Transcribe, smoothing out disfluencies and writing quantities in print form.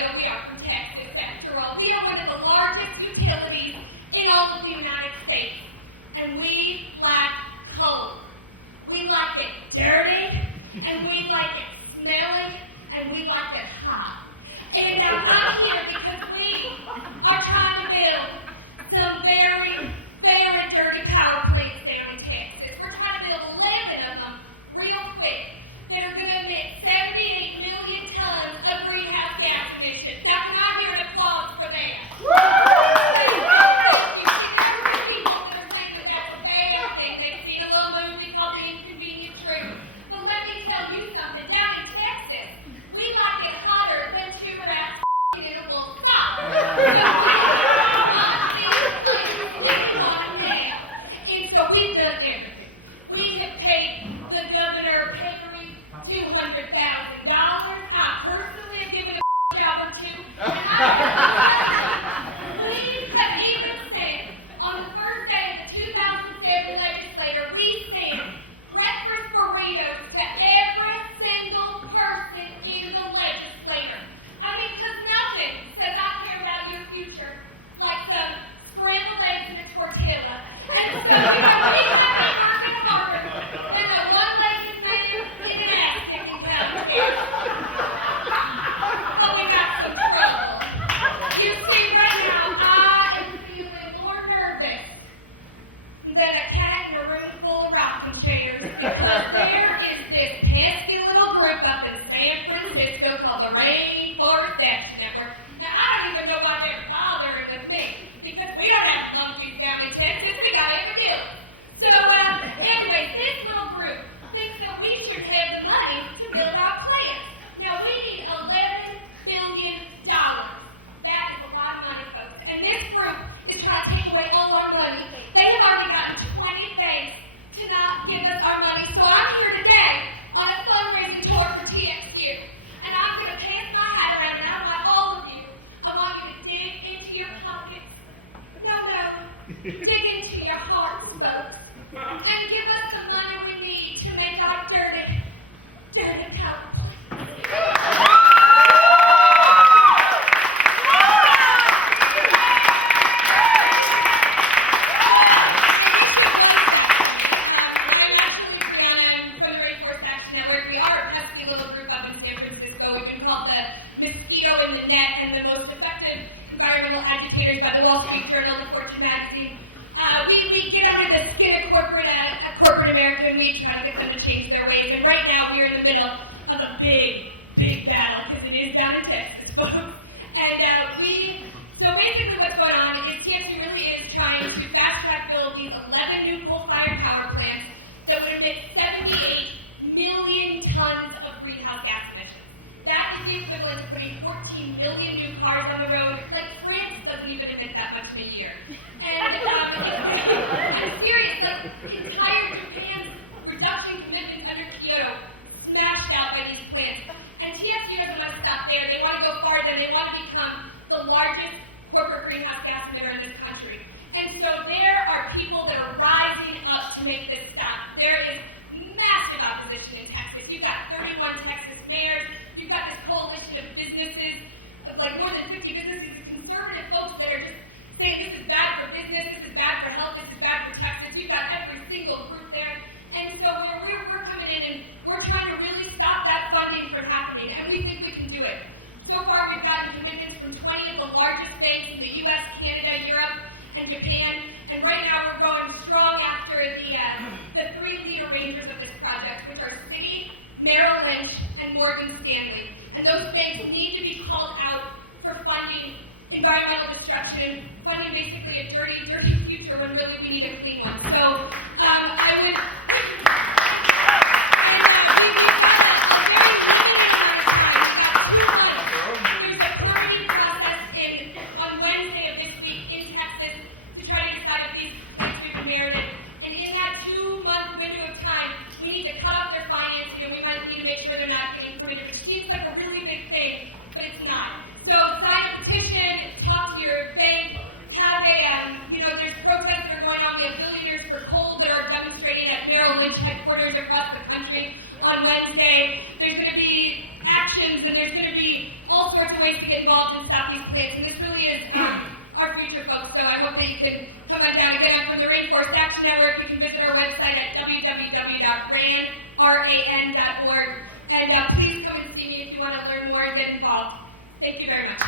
little. We are from Texas, after all. We are one of the largest utilities in all of the United States. And we like coal. We like it dirty, and we like it smelly, and we like it hot. And I'm here because we are trying to build some very, very dirty power plants there in Texas. We're trying to build 11 of them real quick that are going to emit 78 million tons of greenhouse gas emissions. Now, can I hear an applause for that? You see, there are people that are saying that that's a bad thing. They've seen a little movie called The Inconvenient Truth. But let me tell you something. Down in Texas, we like it hotter than sugar-ass and it won't stop. So and so we've done everything. We have paid the governor Perry $200,000. I personally have given a job or two. And we have even sent, on the first day of the 2007 legislature, we sent breakfast burritos to every single person in the legislature. I mean, because nothing says I care about your future like some scrambled eggs and a tortilla. And so, we have been working harder than a one-legged man in an ass-kicking contest. But we got some trouble. You see, right now, I am feeling more nervous than a cat in a room full of rocking chairs, because there is this pesky little group up in San Francisco called the Rainforest Action Network. Now, I don't even know why they're bothering with me, because we don't have monkeys down in Texas. We got everything. So, anyways, this little group thinks that we should have the money to build our plant. Now, we need $11 billion. That is a lot of money, folks. And this group is trying to take away all our money. They have already gotten 20 days to not give us our money. So I'm here today on a fundraising tour for TXU. And I'm going to pass my hat around, and I want all of you, I want you to dig into your pockets. No, dig into your hearts, folks. And give us the money we need to make our dirty power plants. By the Wall Street Journal, the Fortune magazine. We get under the skin of corporate America, and we try to get them to change their ways. And right now, we are in the middle of a big battle, because it is down in Texas, folks. And so basically what's going on is TXU really is trying to fast-track build these 11 new coal-fired power plants that would emit 78 million tons of greenhouse gas emissions. That is the equivalent of putting 14 million new cars on the road. Like, France doesn't even emit that much in a year. And I'm serious, like, entire Japan's reduction commitments under Kyoto smashed out by these plants. And TXU doesn't want to stop there. They want to go farther, and they want to become the largest corporate greenhouse gas emitter in this country. And so there are people that are rising up to make this stop. There is massive opposition in Texas. You've got 31 Texas mayors. You've got this coalition of businesses, of like more than 50 businesses, conservative folks that are just saying this is bad for business, this is bad for health, this is bad for Texas. You've got every single group there. And so we're coming in and we're trying to really stop that funding from happening. And we think we can do it. So far, we've gotten commitments from 20 of the largest banks in the U.S., Canada, Europe, and Japan. And right now, we're going strong after the three lead arrangers of this project, which are Citi, Merrell Lynch, and Morgan Stanley. And those banks need to be called out for funding environmental destruction and funding basically a dirty future when really we need a clean one. So I would... There's a permitting process on Wednesday of this week in Texas to try to decide if these plants are merited. And in that 2-month window of time, we need to cut off their financing, and we might need to make sure they're not getting permitted, which seems like a really big thing. can come on down. Again, I'm from the Rainforest Action Network. You can visit our website at www.ran.org. And please come and see me if you want to learn more and get involved. Thank you very much.